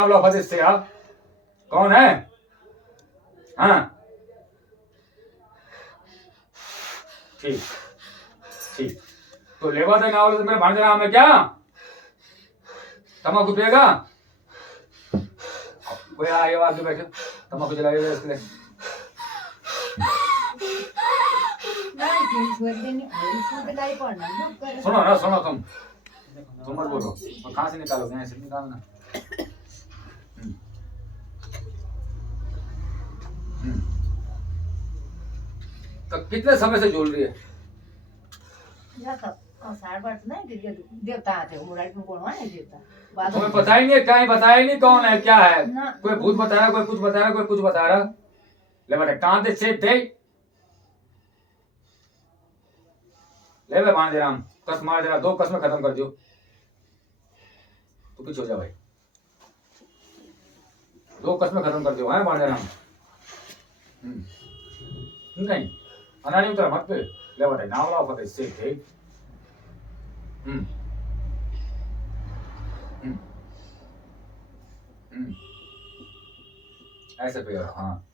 से हाँ कौन है? हाँ ठीक ठीक। तो लेवा देने वाले तो मेरे भांजे नाम है क्या? तम्बाकू पिएगा? कोई आए आगे बैठे तम्बाकू जलाइएगा इसके लिए। सुनो ना सुनो तुम मत बोलो कहाँ से निकालोगे? ऐसे निकालना। तो कितने समय से झूल रही है? तुम्हें पता ही नहीं है, कहीं बताया ही नहीं कौन है क्या है? कोई भूत बता रहा, कोई कुछ बता रहा, कोई कुछ बता रहा। ले बेटा कान दे से दे ले बे मान दे राम कस मार देना, 2 कस में खत्म कर दियो। तू पीछे हो जा भाई, 2 कस में खत्म कर दियो है मान दे राम। नहीं अनाड़ी उतर मत पे ले बेटा नाव लाओ फटे से दे। ऐसे पे हाँ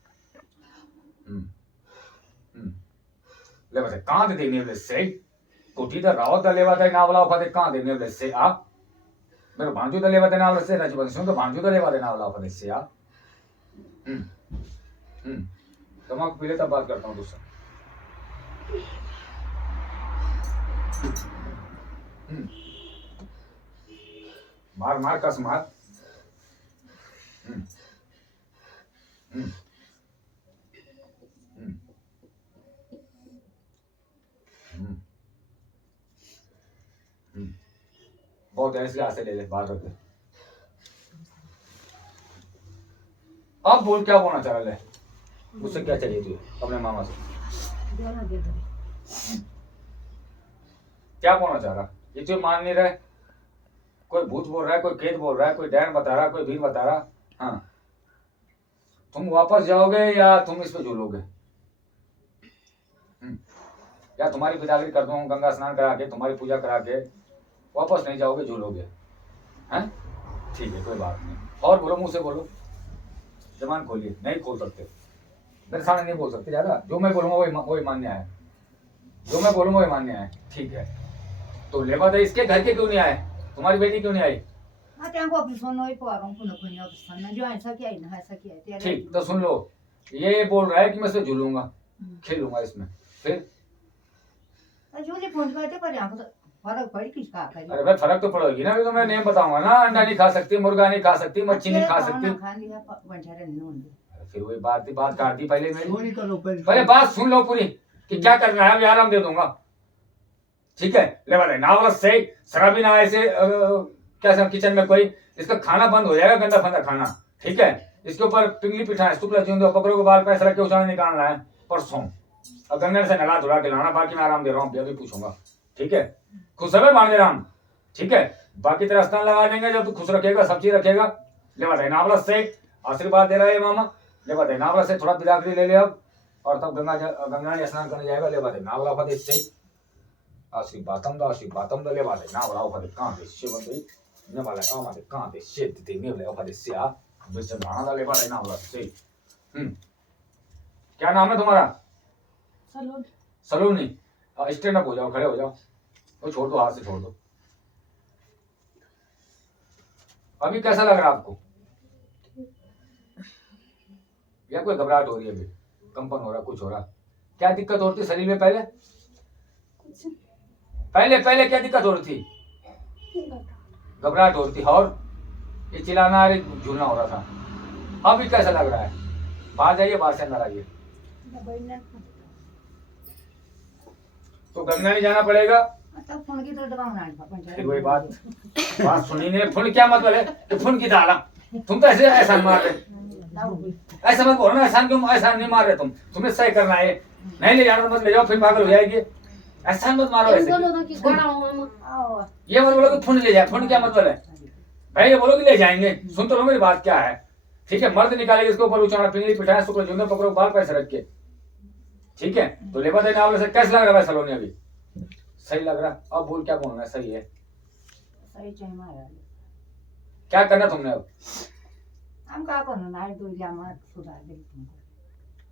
ले बेटा कहाँ दे देने से कोठी दा राव दा लेवा दे नाव लाओ फटे कहाँ देने से आ मेरे भांजू दा लेवा दे नाव से राजवंशियों तो भांजू दा लेवा दे नाव लाओ फटे से आ। तमाकू पी ले तब बात करता हूँ तुझसे। मार मार कस मार। बहुत ऐसे आसे ले ले बाहर रख दे। अब बोल क्या बोलना चाह रहा है? उससे क्या चाहिए तुझे अपने मामा से? क्या बोलना चाह रहा? ये जो मान नहीं रहा है, कोई भूत बोल रहा है, कोई खेत बोल रहा है, कोई डैन बता रहा, कोई भीड़ बता रहा। हाँ तुम वापस जाओगे या तुम इस पे झूलोगे? या तुम्हारी बिदागरी कर दूं गंगा स्नान करा के तुम्हारी पूजा करा के वापस नहीं जाओगे झूलोगे? हैं ठीक है कोई बात नहीं। और बोलो मुंह से बोलो, जबान खोलिए। नहीं खोल सकते मेरे सामने नहीं बोल सकते ज्यादा। जो मैं बोलूंगा वही मान्य है, जो मैं बोलूंगा वही मान्य है। ठीक है तो लेवा दे इसके घर के क्यों नहीं आए? तुम्हारी बेटी क्यों नहीं आई? ठीक तो सुन लो, ये बोल रहा है कि मैं इससे झूलूंगा खेलूंगा इसमें, फिर अरे भाई फर्क तो पड़ेगी ना। तो मैं नेम बताऊंगा ना, अंडा नहीं खा सकती, मुर्गा नहीं खा सकती, मच्छी नहीं खा सकती। फिर वही बात काट दी पहले मेरी। पहले बात सुन लो पूरी कि क्या करना है, अभी आराम दे दूंगा। ठीक है ले वाले नावरस से शराबी ना ऐसे क्या किचन में कोई इसका खाना बंद हो जाएगा, गंदा फंदा खाना। ठीक है इसके ऊपर पिंगली पिठा शुक्ला जिंदो पकड़ो के बाल पैसा रख के उछाल निकालना है परसों। अब गंगा से नला धुला के लाना, बाकी मैं आराम दे रहा हूँ अभी पूछूंगा। ठीक है खुश है मान दे राम। ठीक है बाकी तेरा स्थान लगा देंगे जब तू खुश रखेगा, सब चीज रखेगा। ले वाले नावरस से आशीर्वाद दे रहा है मामा। ले वाले नावरस से थोड़ा बिदागरी ले ले अब, और तब गंगा स्नान करने जाएगा। ले वाले नावला फदे से आशीर्वादम दा ले वाले नावला फदे कहां दे शिवंदे ने वाले आमादे कहां दे शेत दे ने ले फदे से आ विचंद्राना दा ले वाले नावला से। क्या नाम है तुम्हारा? सलोनी। स्टैंड अप हो जाओ, खड़े हो जाओ। वो छोड़ दो, हाथ से छोड़ दो। अभी कैसा लग रहा है आपको? या कोई घबराहट हो रही है? अभी कंपन हो रहा, कुछ हो रहा? क्या दिक्कत होती है शरीर में? पहले पहले क्या दिक्कत हो रही थी? घबराहट हो रही थी और ये चिल्लाना अरे झूलना हो रहा था। अभी कैसा लग रहा है? बाहर जाइए, बाहर से अंदर आइए। तो गंगा नहीं जाना पड़ेगा। फिर वही बात सुनी नहीं। फोन क्या मतलब है? तो फोन की डाला तुम तो ऐसे एहसान मार रहे, ऐसा मत बोलो ना। एहसान क्यों? एहसान नहीं मार रहे तुम, तुम्हें सही करना है। नहीं ले जाना मत ले जाओ, फिर पागल हो जाएगी। एहसान मत मारो ऐसे। ये मत बोलो कि फोन ले जाए, फोन क्या मतलब है भाई? ये बोलो कि ले जाएंगे। सुन तो लो मेरी बात क्या है। ठीक है मर्द निकालेगी इसके ऊपर उचाना पिंगली पिठाया शुक्ल जिंदो पकड़ो बाल पैसे रख के। ठीक है तो लेवा देने वाले से कैसा लग रहा है सलोनी? अभी सही लग रहा? अब बोल क्या बोलना है? सही है? सही चाहिए। क्या करना तुमने अब? हम का करो ना दो लिया मत सुधार दे तुमको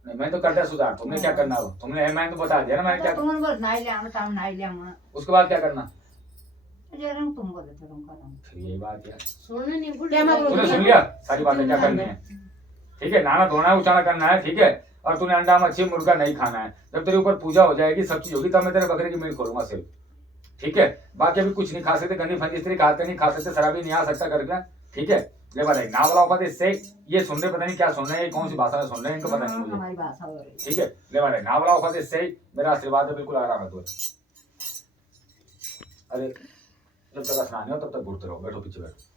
नहीं मैं तो करता सुधार, तुमने क्या करना हो, तुमने मैंने तो बता दिया ना मैंने क्या। तुमने बोल ना लिया हम टाइम ना लिया हम उसके बाद क्या करना, जरूर तुम बोले तो तुम करो फिर यही बात यार, सोने नहीं भूल तूने सुन लिया सारी बातें क्या करनी है, ठीक है। नहाना धोना है, उचाना करना है, ठीक है। और तूने अंडा मच्छी मुर्गा नहीं खाना है। जब तेरे ऊपर पूजा हो जाएगी, सब चीज होगी, तब मैं तेरे बकरे की मीट खोलूंगा सिर्फ, ठीक है। बाकी अभी कुछ नहीं खा सकते, गंदी फंदी स्त्री खाते नहीं, खा सकते, शराबी नहीं आ सकता करके, ठीक है। ले बताइए ना वाला पता इससे ये सुन रहे, पता नहीं क्या सुन रहे हैं, कौन सी भाषा में सुन रहे हैं, इनको पता नहीं मुझे, हमारी भाषा हो रही ठीक है। ले बताइए ना वाला पता इससे मेरा आशीर्वाद है, बिल्कुल आराम है तो। अरे जब तक स्नान हो तब तक घूरते रहो, बैठो पीछे बैठो।